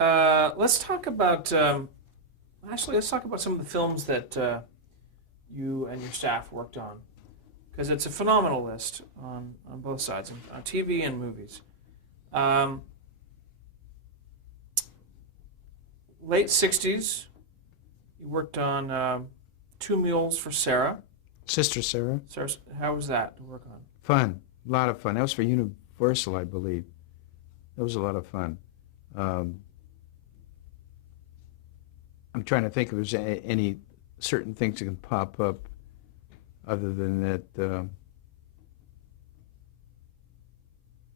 Let's talk about actually. Let's talk about some of the films that you and your staff worked on, because it's a phenomenal list on both sides, on TV and movies. Um, Late '60s, you worked on Two Mules for Sarah. Sister Sarah. Sarah, how was that to work on? Fun. A lot of fun. That was for Universal, I believe. That was a lot of fun. Um, I'm trying to think if there's any certain things that can pop up other than that.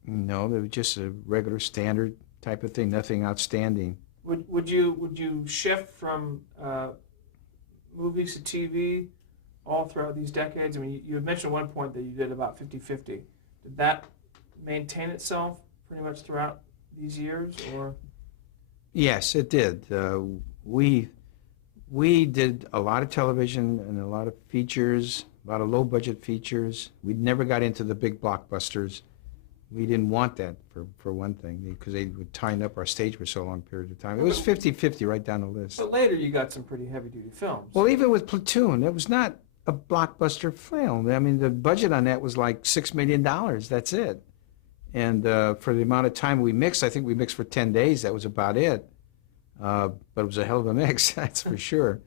No, they were just a regular standard type of thing, nothing outstanding. Would you shift from movies to TV all throughout these decades? I mean, you had mentioned at one point that you did about 50-50. Did that maintain itself pretty much throughout these years, or? Yes, it did. We we did a lot of television and a lot of features, a lot of low budget features. We never got into the big blockbusters. We didn't want that for one thing, because they would tie up our stage for so long a period of time. It was 50-50 right down the list. But later you got some pretty heavy duty films. Well, even with Platoon, it was not a blockbuster film. I mean, the budget on that was like $6 million. That's it. And for the amount of time we mixed, I think we mixed for 10 days. That was about it. But it was a hell of a mix, that's for sure.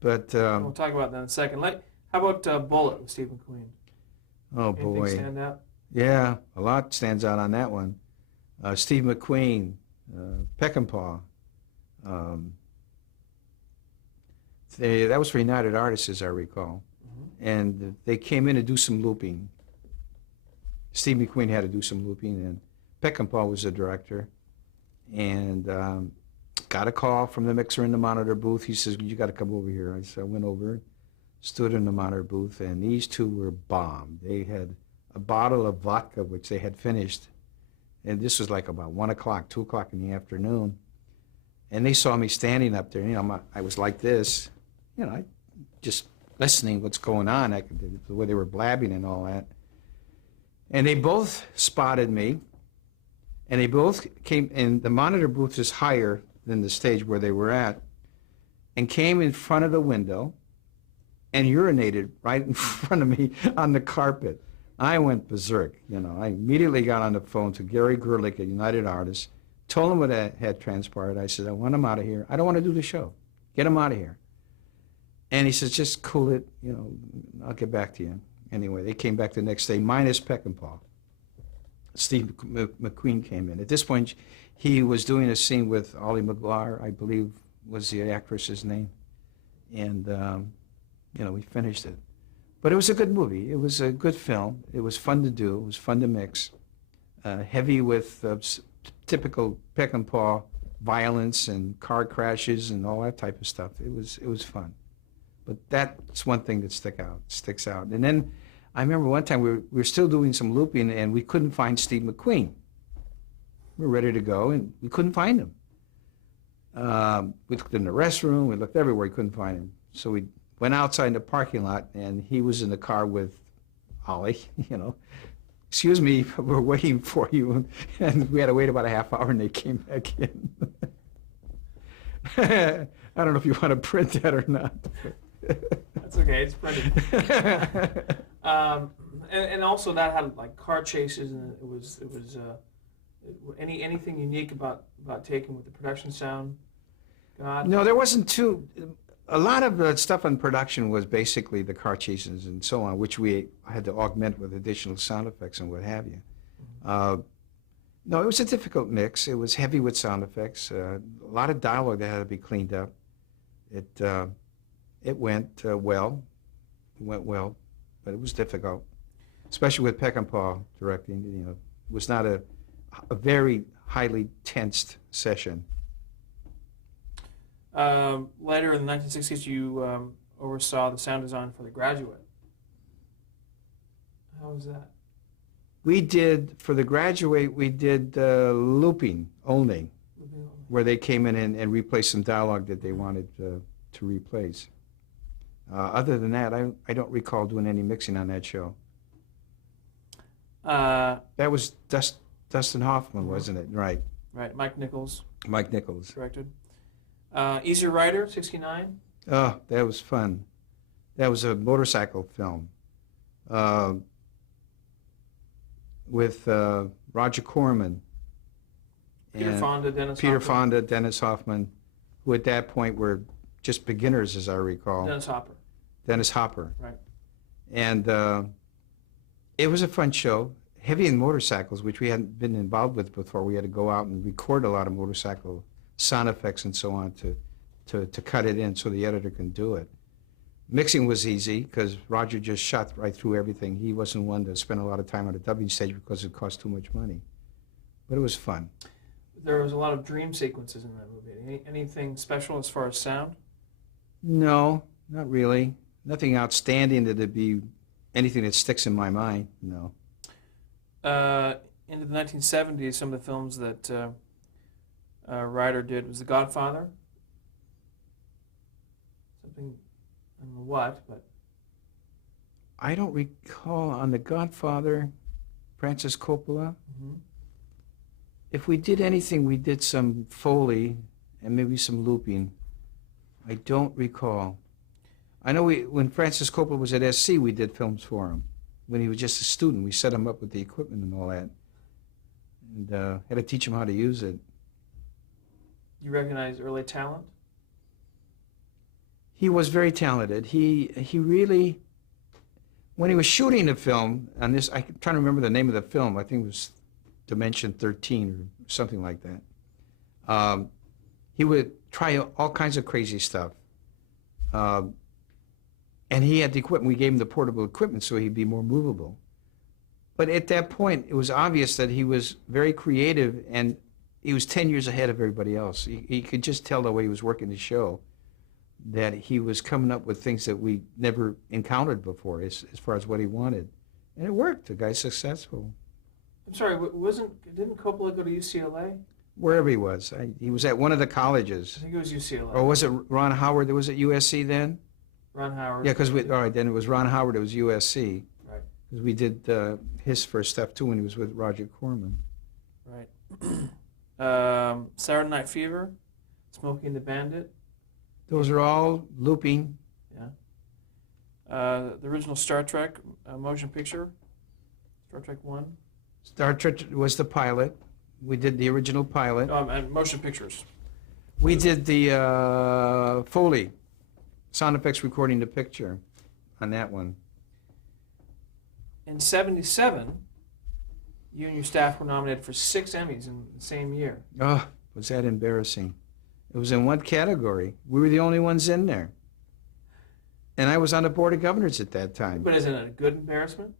But we'll talk about that in a second. How about Bullet with Steve McQueen? oh Anything boy, stand out? yeah, a lot stands out on that one. Steve McQueen, Peckinpah. Um, that was for United Artists, as I recall, and they came in to do some looping. Steve McQueen had to do some looping, and Peckinpah was the director, and got a call from the mixer in the monitor booth. He says, "You got to come over here." I went over, stood in the monitor booth, and these two were bombed. They had a bottle of vodka, which they had finished, and this was like about 1 o'clock, 2 o'clock in the afternoon, and they saw me standing up there. I was like this, I just listening what's going on, the way they were blabbing and all that. And they both spotted me, and they both came, and the monitor booth is higher than the stage where they were at, and came in front of the window and urinated right in front of me on the carpet. I went berserk, I immediately got on the phone to Gary Gerlich at United Artists, told him what had transpired. I said, "I want him out of here. I don't want to do the show. Get him out of here." And he says, "Just cool it, I'll get back to you." Anyway, they came back the next day, minus Peckinpah. Steve McQueen came in. At this point, he was doing a scene with Ollie McGuire, I believe was the actress's name. And, we finished it. But it was a good movie. It was a good film. It was fun to do. It was fun to mix. Heavy with typical Peckinpah violence and car crashes and all that type of stuff. It was fun. But that's one thing that sticks out. And then I remember one time we were still doing some looping, and we couldn't find Steve McQueen. We were ready to go, and we couldn't find him. We looked in the restroom, we looked everywhere, we couldn't find him. So we went outside in the parking lot, and he was in the car with Ollie, "Excuse me, we're waiting for you." And we had to wait about a half hour, and they came back in. I don't know if you want to print that or not. That's okay. It's printed. And also that had like car chases, and it was anything unique about taking with the production sound. God. No, there wasn't too. A lot of the stuff on production was basically the car chases and so on, which we had to augment with additional sound effects and what have you. No, it was a difficult mix. It was heavy with sound effects. A lot of dialogue that had to be cleaned up. It went well. It went well, but it was difficult, especially with Peckinpah directing. It was not a very highly tensed session. Later in the 1960s, you oversaw the sound design for The Graduate. How was that? We did, for The Graduate, we did looping only, where they came in and replaced some dialogue that they wanted to replace. Other than that, I don't recall doing any mixing on that show. That was Dustin Hoffman, wasn't it? Right. Right, Mike Nichols. Mike Nichols. directed. Easy Rider, 69. Oh, that was fun. That was a motorcycle film with Roger Corman. Peter Fonda, Dennis Peter Hopper. Fonda, Dennis Hoffman, who at that point were just beginners, as I recall. Dennis Hopper. Dennis Hopper. Right. And it was a fun show. Heavy in motorcycles, which we hadn't been involved with before. We had to go out and record a lot of motorcycle sound effects and so on to cut it in so the editor can do it. Mixing was easy because Roger just shot right through everything. He wasn't one to spend a lot of time on a dubbing stage because it cost too much money. But it was fun. There was a lot of dream sequences in that movie. Anything special as far as sound? No, not really. Nothing outstanding that'd be anything that sticks in my mind, no. Into the 1970s, some of the films that Ryder did was The Godfather. Something, I don't know what, but I don't recall on The Godfather, Francis Coppola. mhm. If we did anything, we did some Foley and maybe some looping. I don't recall. I know when Francis Coppola was at SC, we did films for him. When he was just a student, we set him up with the equipment and all that. And had to teach him how to use it. You recognize early talent? He was very talented. He really, when he was shooting the film, on this, I'm trying to remember the name of the film, I think it was Dimension 13 or something like that. He would try all kinds of crazy stuff. And he had the equipment. We gave him the portable equipment so he'd be more movable. But at that point, it was obvious that he was very creative and he was 10 years ahead of everybody else. He could just tell the way he was working the show that he was coming up with things that we never encountered before as far as what he wanted. And it worked. The guy's successful. I'm sorry, didn't Coppola go to UCLA? Wherever he was. He was at one of the colleges. I think it was UCLA. Or was it Ron Howard that was at USC then? Ron Howard. Yeah, because all right, then it was Ron Howard, it was USC. Right. Because we did his first stuff too when he was with Roger Corman. Right. Saturday Night Fever, Smokey and the Bandit. Those are all looping. Yeah. The original Star Trek motion picture, Star Trek 1. Star Trek was the pilot. We did the original pilot. And motion pictures. We did the Foley, sound effects recording the picture on that one. In 77, you and your staff were nominated for 6 Emmys in the same year. Oh, was that embarrassing. It was in one category. We were the only ones in there. And I was on the Board of Governors at that time. But isn't it a good embarrassment?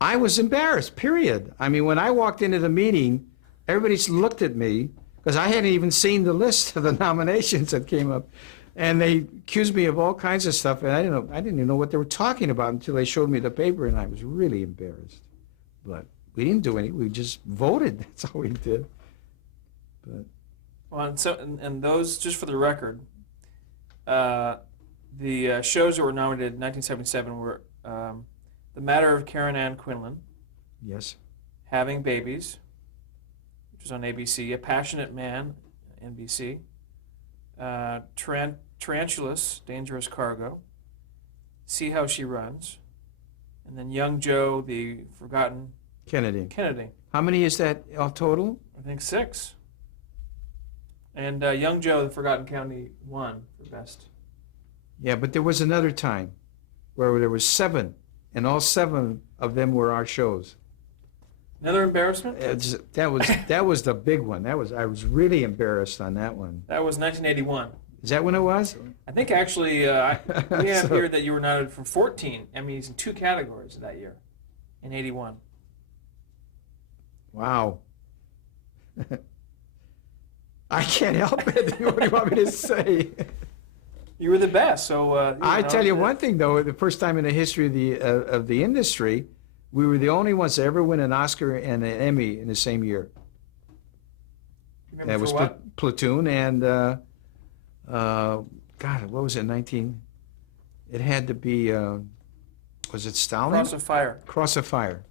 I was embarrassed, period. I mean, when I walked into the meeting, everybody looked at me because I hadn't even seen the list of the nominations that came up. And they accused me of all kinds of stuff, and I didn't even know what they were talking about until they showed me the paper, and I was really embarrassed. But we didn't do anything. We just voted. That's all we did. But Well, and those, just for the record, the shows that were nominated in 1977 were The Matter of Karen Ann Quinlan, yes, Having Babies, which was on ABC, A Passionate Man, NBC, Tarantulas, Dangerous Cargo, See How She Runs, and then Young Joe, the Forgotten Kennedy. How many is that all total? I think 6. And Young Joe, the Forgotten County, won for best. Yeah, but there was another time where there was 7, and all 7 of them were our shows. Another embarrassment? That was the big one. I was really embarrassed on that one. That was 1981. Is that when it was? I think actually we have here that you were nominated for 14 Emmys in 2 categories that year, in 81. Wow. I can't help it. What do you want me to say? You were the best. So I tell you one thing though, the first time in the history of the industry, we were the only ones to ever win an Oscar and an Emmy in the same year. Remember That was for what? Platoon and God, what was it? It had to be. Was it Stalin? Cross of Fire, Cross of Fire.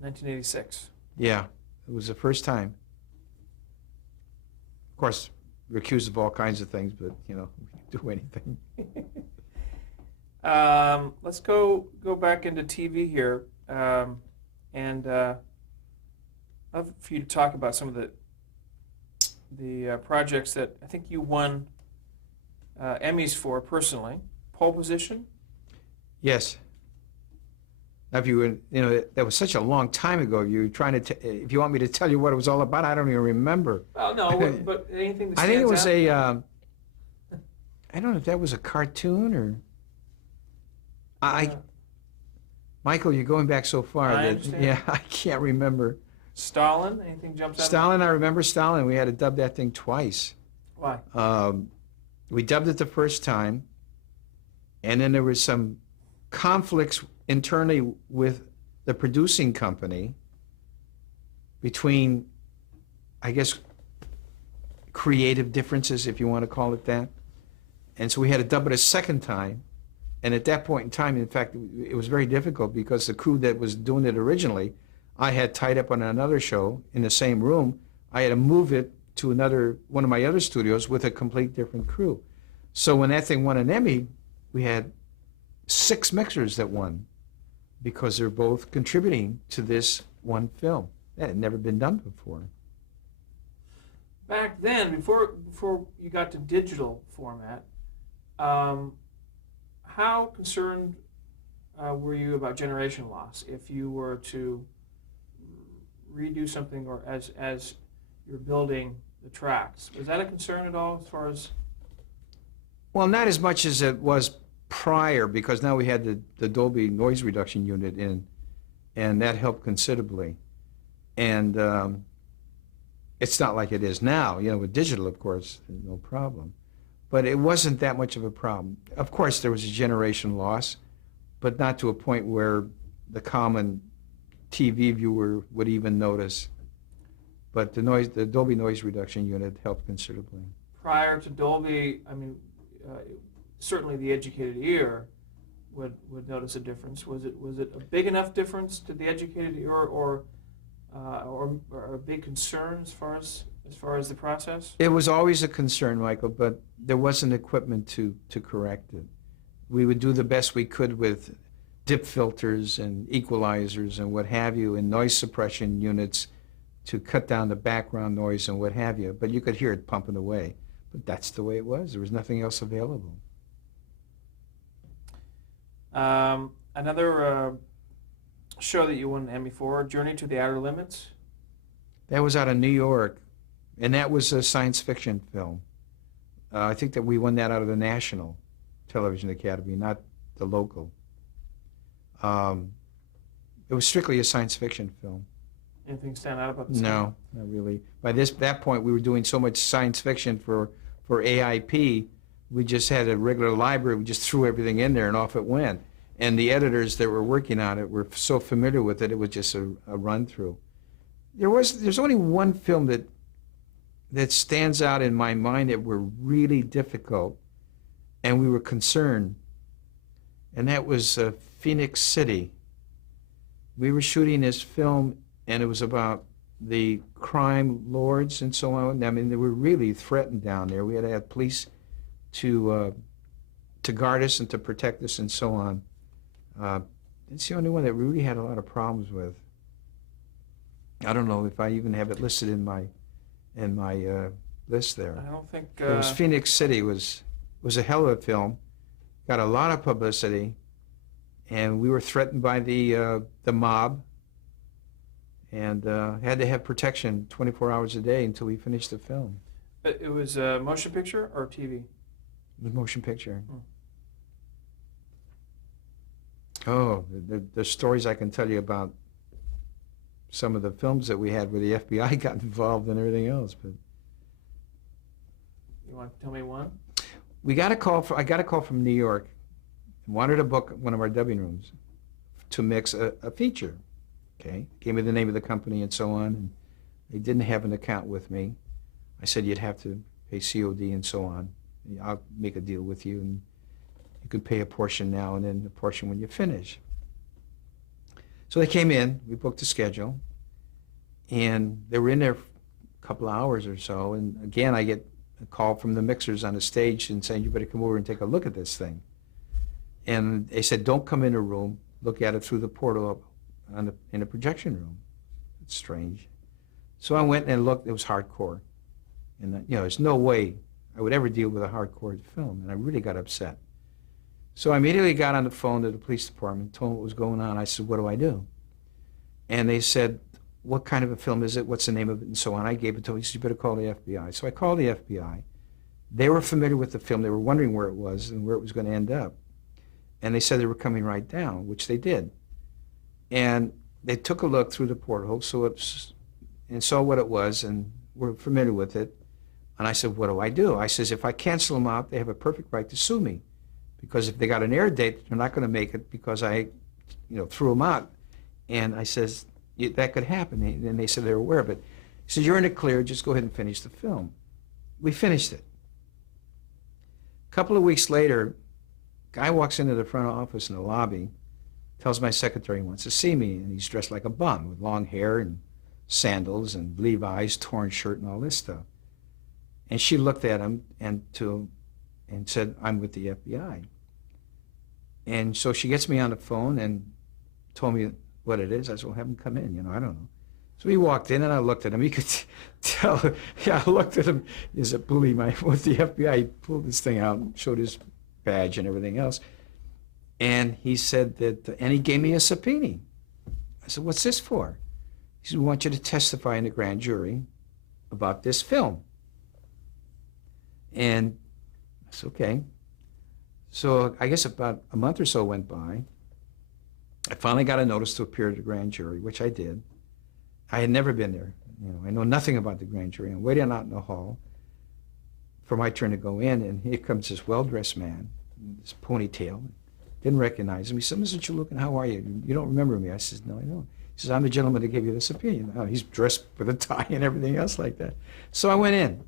1986. Yeah, it was the first time. course, we're accused of all kinds of things, but, we can do anything. Let's go back into TV here, and I'd love for you to talk about some of the projects that I think you won Emmys for personally. Pole Position. Yes. Now, if you were, that was such a long time ago. You were trying to, if you want me to tell you what it was all about, I don't even remember. Oh no, but anything that I stands think it was out? I don't know if that was a cartoon or. Michael, you're going back so far. I understand. Yeah, I can't remember. Stalin. Anything jumps out? Stalin, I remember Stalin. We had to dub that thing twice. Why? We dubbed it the first time, and then there was some conflicts internally with the producing company between, I guess, creative differences, if you want to call it that. And so we had to dub it a second time. And at that point in time, in fact, it was very difficult because the crew that was doing it originally, I had tied up on another show in the same room. I had to move it to one of my other studios with a complete different crew. So when that thing won an Emmy, we had 6 mixers that won because they're both contributing to this one film. That had never been done before. Back then, before you got to digital format, how concerned were you about generation loss if you were to redo something, or as you're building the tracks? Was that a concern at all as far as? Well, not as much as it was prior, because now we had the Dolby noise reduction unit in, and that helped considerably. And it's not like it is now. With digital, of course, no problem. But it wasn't that much of a problem. Of course, there was a generation loss, but not to a point where the common TV viewer would even notice. But the Dolby noise reduction unit helped considerably. Prior to Dolby, certainly the educated ear would notice a difference. Was it a big enough difference to the educated ear, or a big concern as far as the process? It was always a concern, Michael, but there wasn't equipment to correct it. We would do the best we could with dip filters and equalizers and what have you, and noise suppression units to cut down the background noise and what have you. But you could hear it pumping away. But that's the way it was. There was nothing else available. Another show that you won an Emmy for, Journey to the Outer Limits. That was out of New York, and that was a science fiction film. I think that we won that out of the National Television Academy, not the local. It was strictly a science fiction film. Anything stand out about the No, not really. By that point, we were doing so much science fiction for AIP, we just had a regular library. We just threw everything in there, and off it went. And the editors that were working on it were so familiar with it, it was just a run-through. There's only one film that stands out in my mind that were really difficult, and we were concerned, and that was Phoenix City. We were shooting this film, and it was about the crime lords and so on. I mean, they were really threatened down there. We had to have police to guard us and to protect us and so on. It's the only one that we really had a lot of problems with. I don't know if I even have it listed in my list there. I don't think It was Phoenix City. Was a hell of a film. Got a lot of publicity, and we were threatened by the mob, and had to have protection 24 hours a day until we finished the film. It was a motion picture or TV? It was motion picture. Hmm. Oh, the stories I can tell you about some of the films that we had where the FBI got involved and everything else. But You want to tell me one? I got a call from New York, wanted to book one of our dubbing rooms to mix a feature. Okay, gave me the name of the company and so on, and they didn't have an account with me. I said you'd have to pay COD and so on. I'll make a deal with you, and you could pay a portion now and then a portion when you finish. So they came in, we booked a schedule, and they were in there a couple of hours or so, and again, I get a call from the mixers on the stage and saying, you better come over and take a look at this thing. And they said, don't come in a room, look at it through the portal in the projection room. It's strange. So I went and looked, it was hardcore. And there's no way I would ever deal with a hardcore film, and I really got upset. So I immediately got on the phone to the police department, told them what was going on. I said, what do I do? And they said, what kind of a film is it? What's the name of it? And so on. I gave it to them. He said, you better call the FBI. So I called the FBI. They were familiar with the film. They were wondering where it was and where it was going to end up. And they said they were coming right down, which they did. And they took a look through the porthole, and saw what it was, and were familiar with it. And I said, what do I do? I says, if I cancel them out, they have a perfect right to sue me. Because if they got an air date, they're not going to make it because I, threw them out. And I says, that could happen. And they said they were aware of it. He said, you're in the clear, just go ahead and finish the film. We finished it. A couple of weeks later, guy walks into the front office in the lobby, tells my secretary he wants to see me, and he's dressed like a bum with long hair and sandals and Levi's, torn shirt, and all this stuff. And she looked at him and said, I'm with the FBI. And so she gets me on the phone and told me what it is. I said, well, have him come in, I don't know. So he walked in and I looked at him. He could tell, I looked at him, he's a bully with the FBI. He pulled this thing out and showed his badge and everything else. And he said that, and he gave me a subpoena. I said, what's this for? He said, we want you to testify in the grand jury about this film. And I said, okay. So I guess about a month or so went by. I finally got a notice to appear at the grand jury, which I did. I had never been there. I know nothing about the grand jury. I'm waiting out in the hall for my turn to go in, and here comes this well-dressed man, this ponytail. Didn't recognize him. He said, Mr. Chaloukian, how are you? You don't remember me? I said, no, I don't. He says, I'm the gentleman that gave you this opinion. He's dressed with a tie and everything else like that. So I went in.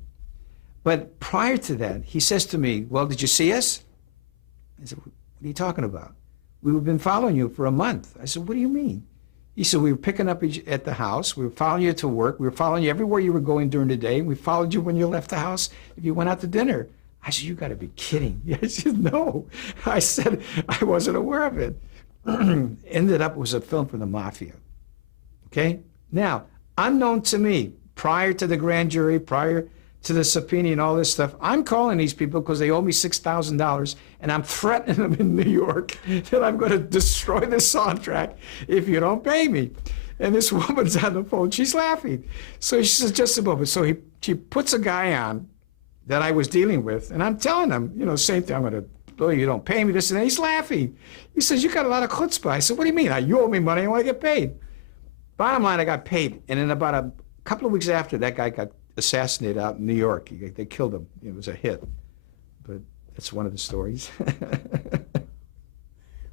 But prior to that, he says to me, well, did you see us? I said, what are you talking about? We've been following you for a month. I said, what do you mean? He said, we were picking up at the house. We were following you to work. We were following you everywhere you were going during the day. We followed you when you left the house, if you went out to dinner. I said, you got to be kidding. I said, no. I said, I wasn't aware of it. Ended up, it was a film for the mafia. Okay? Now, unknown to me, prior to the grand jury, prior to the subpoena and all this stuff, I'm calling these people because they owe me $6,000, and I'm threatening them in New York that I'm going to destroy the soundtrack if you don't pay me. And this woman's on the phone. She's laughing. So she says, just a moment. So she puts a guy on that I was dealing with, and I'm telling him, same thing, I'm going to, oh, you don't pay me this and that. He's laughing. He says, you got a lot of chutzpah. I said, what do you mean? You owe me money, I want to get paid. Bottom line, I got paid. And in about a couple of weeks after, that guy got assassinated out in New York. They killed him. It was a hit. But that's one of the stories.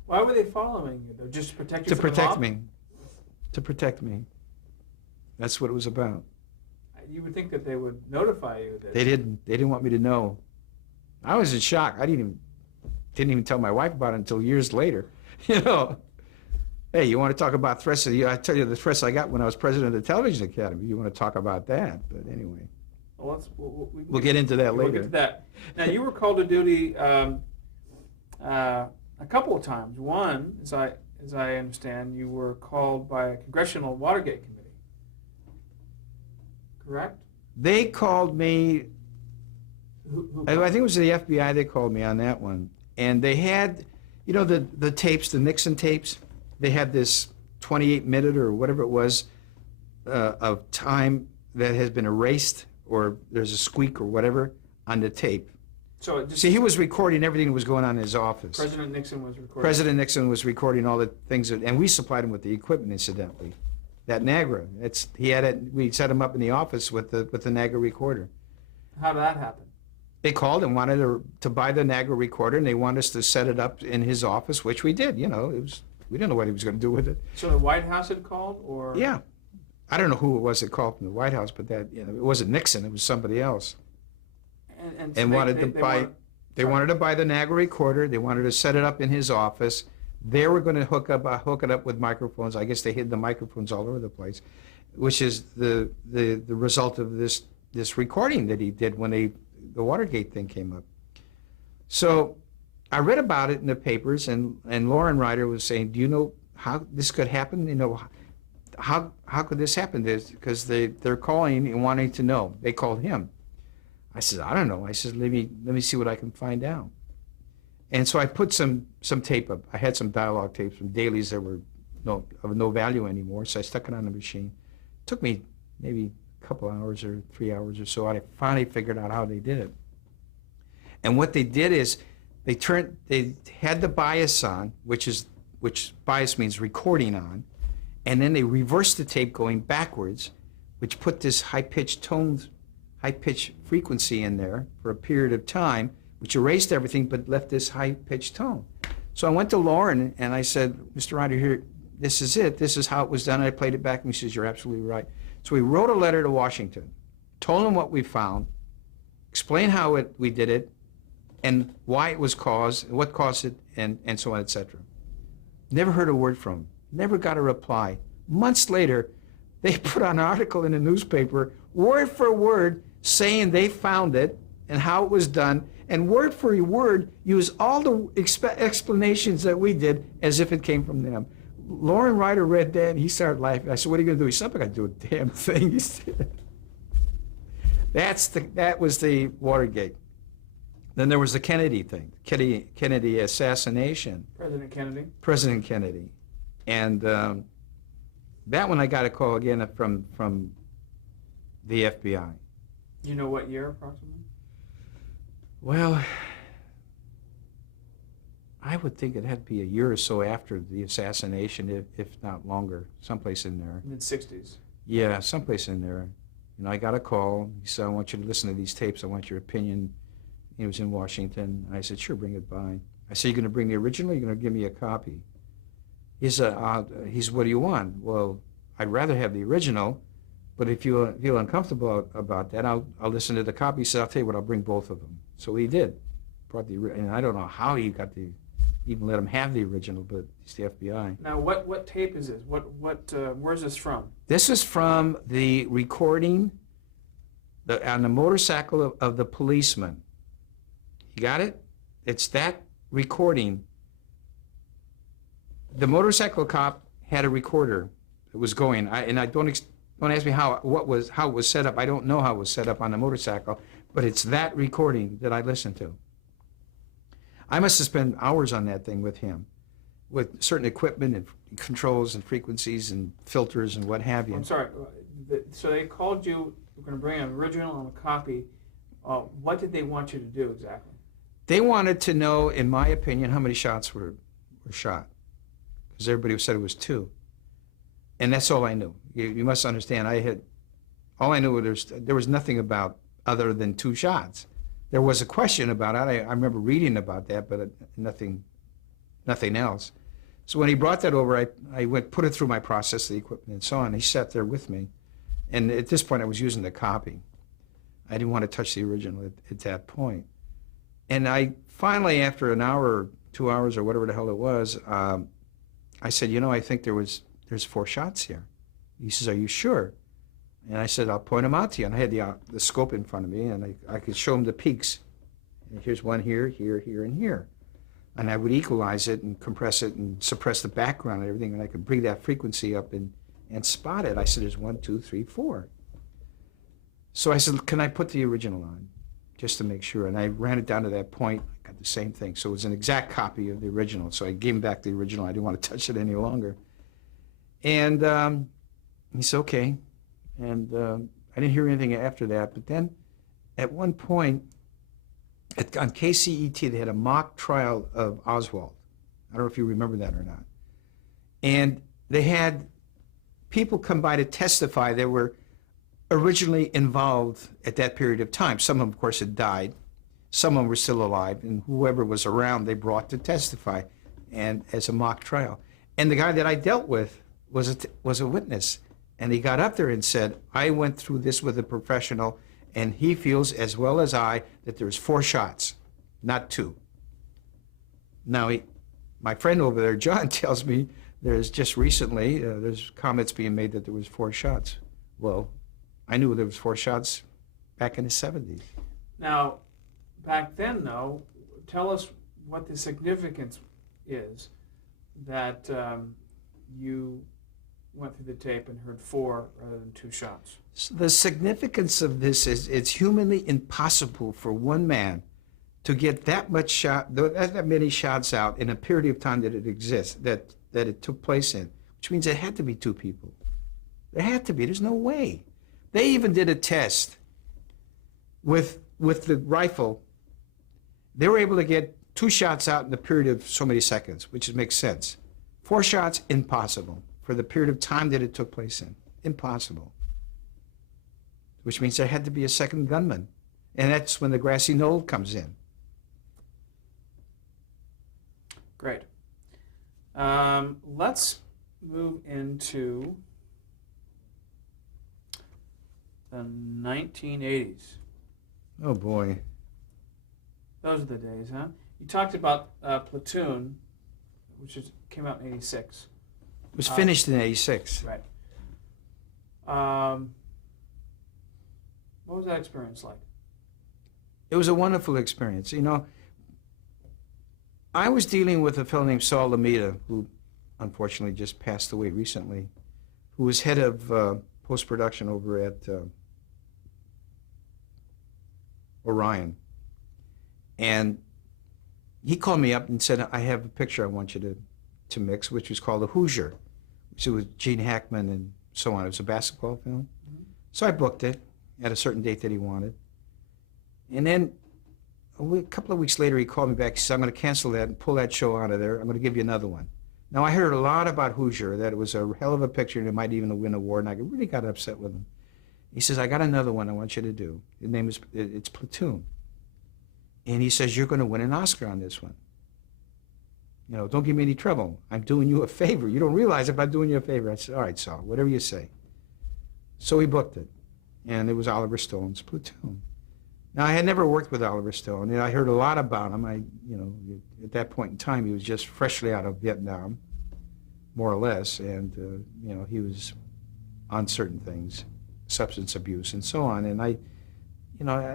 Why were they following you, though? Just to protect you from the mob? To protect me. That's what it was about. You would think that they would notify you. That They didn't. They didn't want me to know. I was in shock. I didn't even tell my wife about it until years later. Hey, you want to talk about threats? I tell you the threats I got when I was president of the Television Academy. You want to talk about that? But anyway, well, we'll get into that later. We'll get to that. Now, you were called to duty a couple of times. One, as I understand, you were called by a congressional Watergate committee. Correct? They called me. Who I think it was the FBI. They called me on that one, and they had, the tapes, the Nixon tapes. They had this 28-minute or whatever it was of time that has been erased, or there's a squeak or whatever on the tape. So See, he was recording everything that was going on in his office. President Nixon was recording. President Nixon was recording all the things, and we supplied him with the equipment, incidentally. That Nagra, he had it. We set him up in the office with the Nagra recorder. How did that happen? They called and wanted to buy the Nagra recorder, and they wanted us to set it up in his office, which we did. We didn't know what he was going to do with it. So the White House had called, or? Yeah. I don't know who it was that called from the White House, but it wasn't Nixon, it was somebody else. And They wanted to buy the Nagra recorder. They wanted to set it up in his office. They were going to hook it up with microphones. I guess they hid the microphones all over the place. which is the result of this recording that he did when the Watergate thing came up. So I read about it in the papers, and Lauren Ryder was saying, do you know how this could happen? You know, how could this happen? Because they're calling and wanting to know. They called him. I said, I don't know. I said, let me see what I can find out. And so I put some tape up. I had some dialogue tapes from dailies that were of no value anymore, so I stuck it on the machine. It took me maybe a couple hours or 3 hours or so. I finally figured out how they did it. And what they did is they had the bias on, which bias means recording on, and then they reversed the tape going backwards, which put this high-pitched frequency in there for a period of time, which erased everything but left this high-pitched tone. So I went to Lauren and I said, Mr. Ryder, here, this is it. This is how it was done. I played it back and he says, you're absolutely right. So we wrote a letter to Washington, told them what we found, explained how we did it, and why it was caused, what caused it, and so on, etc. Never heard a word from them. Never got a reply. Months later, they put on an article in the newspaper, word for word, saying they found it and how it was done, and word for word use all the explanations that we did as if it came from them. Lauren Ryder read that and he started laughing. I said, what are you going to do? He said, I'm not going to do a damn thing. He said. That was the Watergate. Then there was the Kennedy thing, Kennedy assassination. President Kennedy. And that one I got a call again from the FBI. Do you know what year approximately? Well, I would think it had to be a year or so after the assassination, if not longer, someplace in there. Mid-60s. Yeah, someplace in there. You know, I got a call. He said, I want you to listen to these tapes. I want your opinion. He was in Washington. I said, sure, bring it by. I said, you're going to bring the original or you're going to give me a copy? He said, what do you want? Well, I'd rather have the original, but if you feel uncomfortable about that, I'll listen to the copy. He said, I'll tell you what, I'll bring both of them. So he did. And I don't know how he got even let him have the original, but it's the FBI. Now, what tape is this? Where's this from? This is from the recording on the motorcycle of the policeman. You got it? It's that recording. The motorcycle cop had a recorder that was going. Don't ask me how it was set up. I don't know how it was set up on the motorcycle, but it's that recording that I listened to. I must have spent hours on that thing with him, with certain equipment and controls and frequencies and filters and what have you. I'm sorry. So they called you. We're going to bring an original and a copy. What did they want you to do exactly? They wanted to know, in my opinion, how many shots were shot, because everybody said it was 2, and that's all I knew. You must understand. All I knew there was nothing about other than 2 shots. There was a question about it. I remember reading about that, but nothing else. So when he brought that over, I put it through my process, the equipment and so on. He sat there with me, and at this point, I was using the copy. I didn't want to touch the original at that point. And I finally, after an hour or 2 hours or whatever the hell it was, I said, I think there's 4 shots here. He says, are you sure? And I said, I'll point them out to you. And I had the scope in front of me, and I could show him the peaks. And here's one here, here, here, and here. And I would equalize it and compress it and suppress the background and everything, and I could bring that frequency up and spot it. I said, there's 1, 2, 3, 4. So I said, can I put the original on, just to make sure? And I ran it down to that point. I got the same thing. So it was an exact copy of the original. So I gave him back the original. I didn't want to touch it any longer. And he said, okay. And I didn't hear anything after that. But then at one point, on KCET, they had a mock trial of Oswald. I don't know if you remember that or not. And they had people come by to testify that were originally involved at that period of time. Some of them, of course, had died. Some of them were still alive. And whoever was around, they brought to testify and as a mock trial. And the guy that I dealt with was a witness. And he got up there and said, I went through this with a professional, and he feels, as well as I, that there's 4 shots, not 2. Now, my friend over there, John, tells me There's just recently, there's comments being made that there was 4 shots. Well, I knew there was 4 shots back in the 70s. Now, back then, though, tell us what the significance is that you went through the tape and heard 4 rather than 2 shots. So the significance of this is it's humanly impossible for one man to get that many shots out in a period of time that it exists, that it took place in, which means there had to be 2 people. There had to be. There's no way. They even did a test with the rifle. They were able to get 2 shots out in the period of so many seconds, which makes sense. 4 shots, impossible. For the period of time that it took place in, impossible. Which means there had to be a second gunman. And that's when the grassy knoll comes in. Great. Let's move into the 1980s. Oh boy. Those are the days, huh? You talked about Platoon, came out in 86. It was finished in 86. Right. What was that experience like? It was a wonderful experience. You know, I was dealing with a fellow named Saul Lamita, who unfortunately just passed away recently, who was head of post-production over at Orion. And he called me up and said, I have a picture I want you to mix, which was called A Hoosier, which was Gene Hackman and so on. It was a basketball film. Mm-hmm. So I booked it at a certain date that he wanted. And then a couple of weeks later, he called me back. He said, I'm going to cancel that and pull that show out of there. I'm going to give you another one. Now, I heard a lot about Hoosier, that it was a hell of a picture and it might even win an award, and I really got upset with him. He says, I got another one I want you to do. It's Platoon. And he says, you're going to win an Oscar on this one. You know, don't give me any trouble. I'm doing you a favor. You don't realize if I'm doing you a favor. I said, all right, Saul, whatever you say. So he booked it. And it was Oliver Stone's Platoon. Now, I had never worked with Oliver Stone, and I heard a lot about him. At that point in time, he was just freshly out of Vietnam, more or less, and, he was on certain things, substance abuse and so on. And I'm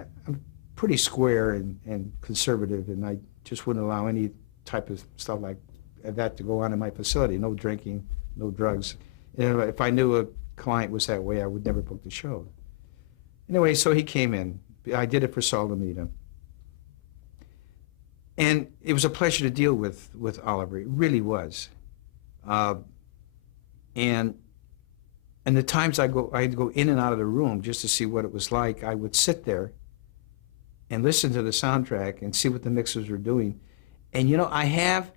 pretty square and conservative, and I just wouldn't allow any type of stuff like that to go on in my facility. No drinking, no drugs. If I knew a client was that way, I would never book the show. Anyway, so he came in. I did it for Saul Lamita. And it was a pleasure to deal with Oliver. It really was. And the times I'd go in and out of the room just to see what it was like, I would sit there and listen to the soundtrack and see what the mixers were doing. And I have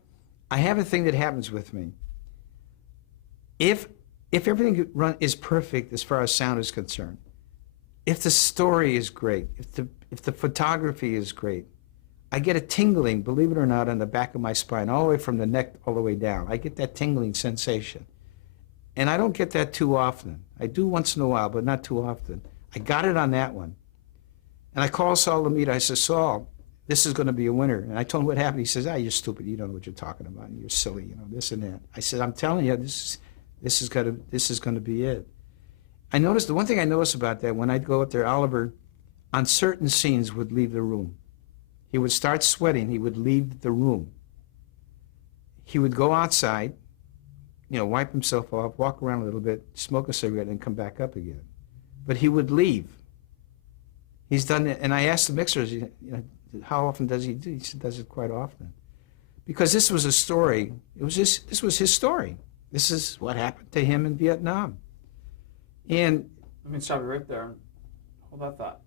a thing that happens with me. If everything is perfect as far as sound is concerned, if the story is great, if the photography is great, I get a tingling, believe it or not, on the back of my spine, all the way from the neck all the way down. I get that tingling sensation. And I don't get that too often. I do once in a while, but not too often. I got it on that one. And I called Saul Lamita. I said, Saul, this is going to be a winner. And I told him what happened. He says, you're stupid. You don't know what you're talking about. You're silly, this and that. I said, I'm telling you, this is going to be it. The one thing I noticed about that, when I'd go up there, Oliver, on certain scenes, would leave the room. He would start sweating. He would leave the room. He would go outside, wipe himself off, walk around a little bit, smoke a cigarette, and come back up again. But he would leave. He's done it. And I asked the mixers, how often does he do? He said, does it quite often. Because this was a story. This was his story. This is what happened to him in Vietnam. And let me stop you right there. Hold that thought.